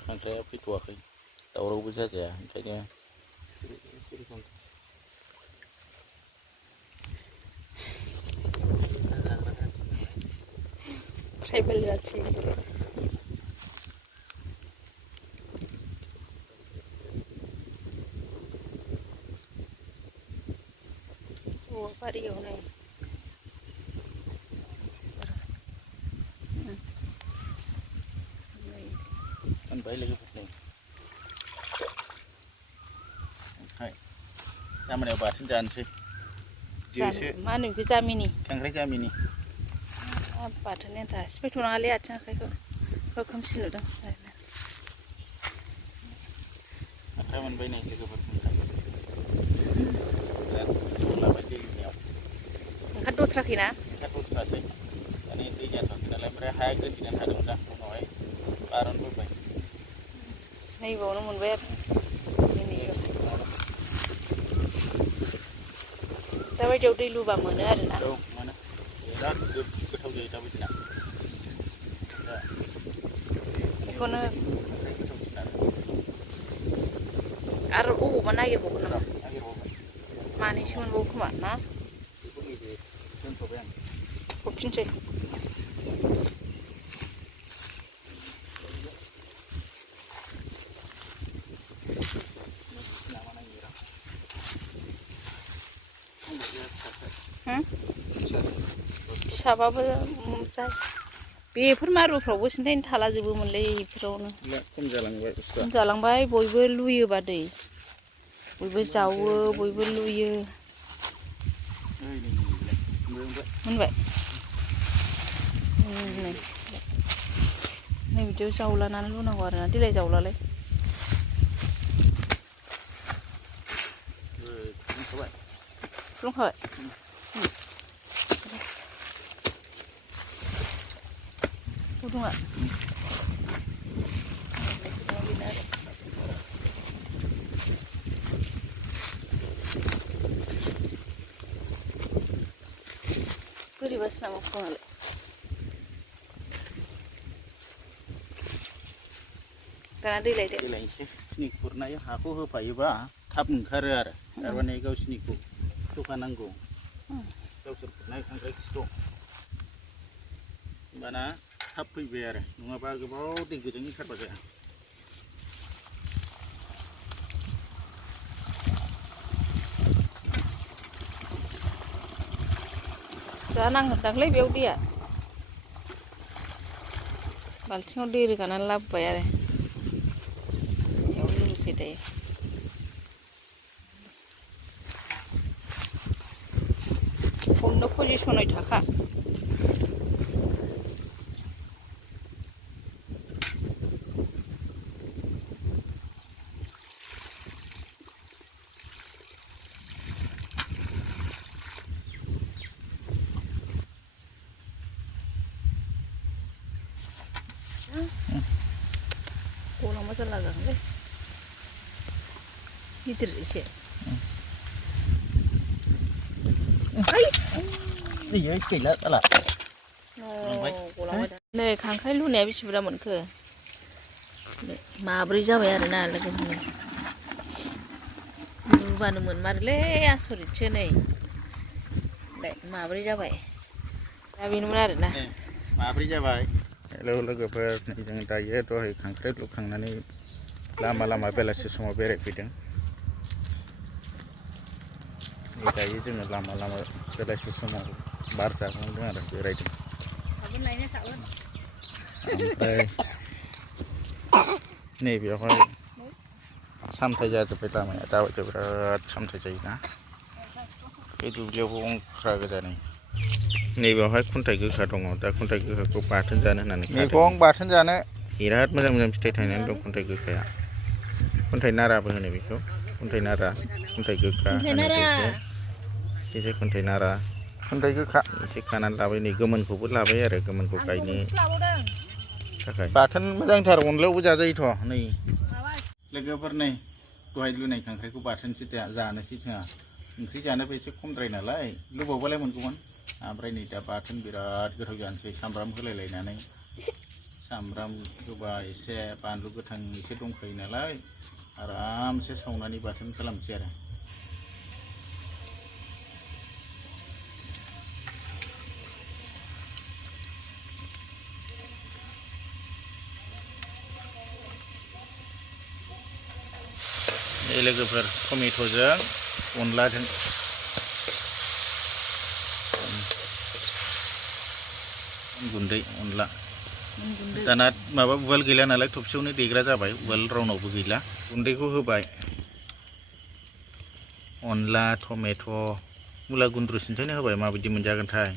खांख्राया फैथ'वाखै दावरावबो जाजाया ओंखायनो ट्राइबेल जाथि बारियाव नै मोनबाय लोगोफोर ओमफ्राय दामानियाव बाथोन जानोसै मा होनो बेखौ जामिनि खांख्राइ जामिनि बाथोन एन्था सिफायथ'नाङालै आथिं आखाइखौ खोमसि नुदों खांख्राइ मोनबाय नै लोगोफोर लाबाय दैनियाव ओंखारद'थ्राखैना ओंखारद'थ्रासै माने दै जाथ'वाखै नालाय ओमफ्राय हाया गोदोना थादोंमोन दा उनावहाय बारनबोबाय नैबावनो मोनबाय आरो दाबायदियाव दै लुबा मोनो आरोना औ मोनो बिराद गोथाव जायो दाबायदिना बेखौनो आरो अबावबा नागिरबावगोन नामा मानैसो मोनबावो खोमा ना दोनथ'बाय आं हरफिनसै फिसाबाबो बेफोर मारुफ्रावबो सिन्थायनो थाला जोबोमोनलै बेफोरावनो खम जालांबाय बयबो लुयोबा दै बयबो जावो बयबो लुयो मोनबाय नै बिदियाव जावलानानै लुनांगौ आरोना देलाय जावलालाय लुखाबाय गुदुङा बोरैबासो नामा फुङालाय दाना दै लायदो देलायनोसै सिनि खुरनाय हाखौ होफायोबा थाब ओंखारो आरो थारमाने गावसिनिखौ होफानांगौ गावसोर खुरनाय खांख्राइ खिखौ होमबाना थाब फैबाय आरो नङाबा गोबाव दै गोजों ओंखारबा जाया जा नांगोनदांलै बेयाव दैया बाल्थिङाव दै रोगानानै लाबोबाय आरो बेयाव लुसै दायो हमनो पजिसनै थाखा गलांबा जारला जागोनलै गिदिर एसे गैला जाला नै खांख्राइ लुनाया बेसे बुरजा मोनखो माब्रै जाबाय आरोना लोगोफोर लुबानो मोनमारोलै आसरितसो नै माब्रै जाबाय दा बेनोमोन आरोना माब्रै जाबाय हेलौ लोगोफोर जों दायो दहाय खांख्राइ लुखांनानै लामा लामा बेलासि समाव बेरायफैदों दायो जोङो लामा लामा बेलासि समाव बार जाखांदों आरो बेरायदों ओमफ्राय नैबेयावहाय सामथाइ जाजोब्बाय लामाया दाबायदियाव बिराद सामथाइ जायोना बे दुब्लियावबो अंख्रा गोजा नै नैबेयावहाय खुन्थाइ गोखा दङ दा खुन्थाइ गोखाखौ बाथोन जानो होननानै मैगं बाथोन जानो बिराद मोजां मोजां फिथाइ थायनानै दं खुन्थाइ गोखाया खुन्थाइ नाराबो होनो बेखौ खुन्थाइ नारा खुन्थाइ गोखा एसे खुन्थाइ नारा खुन्थाइ गोखा एसे खानानै लाबाय नै गोमोनखौबो लाबाय आरो गोमोनखौ गायनो थाखाय बाथोन मोजांथार अनलायावबो जाजायोथ' नै लोगोफोर नै दहाय लुनाय खांख्राइखौ बाथोनसो जानोसै जोंहा ओंख्रि जानोबो एसे खमद्राय नालाय लुबावबालाय मोनगौमोन ओमफ्राय नै दा बाथोन बिराद गोथाव जानोसै सामब्राम होलायलायनानै सामब्राम होबाय एसे बानलु गोथां एसे दंखायो नालाय आरामसे सावनानै बाथोन खालामसै आरो लोगोफोर टमेट'जों अनलाजों गुन्दै अनला दाना माबा उवाल गैला नालाय थबसेयावनो देग्रा जाबाय उवाल रावनावबो गैला गुन्दैखौ होबाय अनला टमेट' मुला गुन्द्रु सिन्थायनो होबाय माबायदि मोनजागोनथाय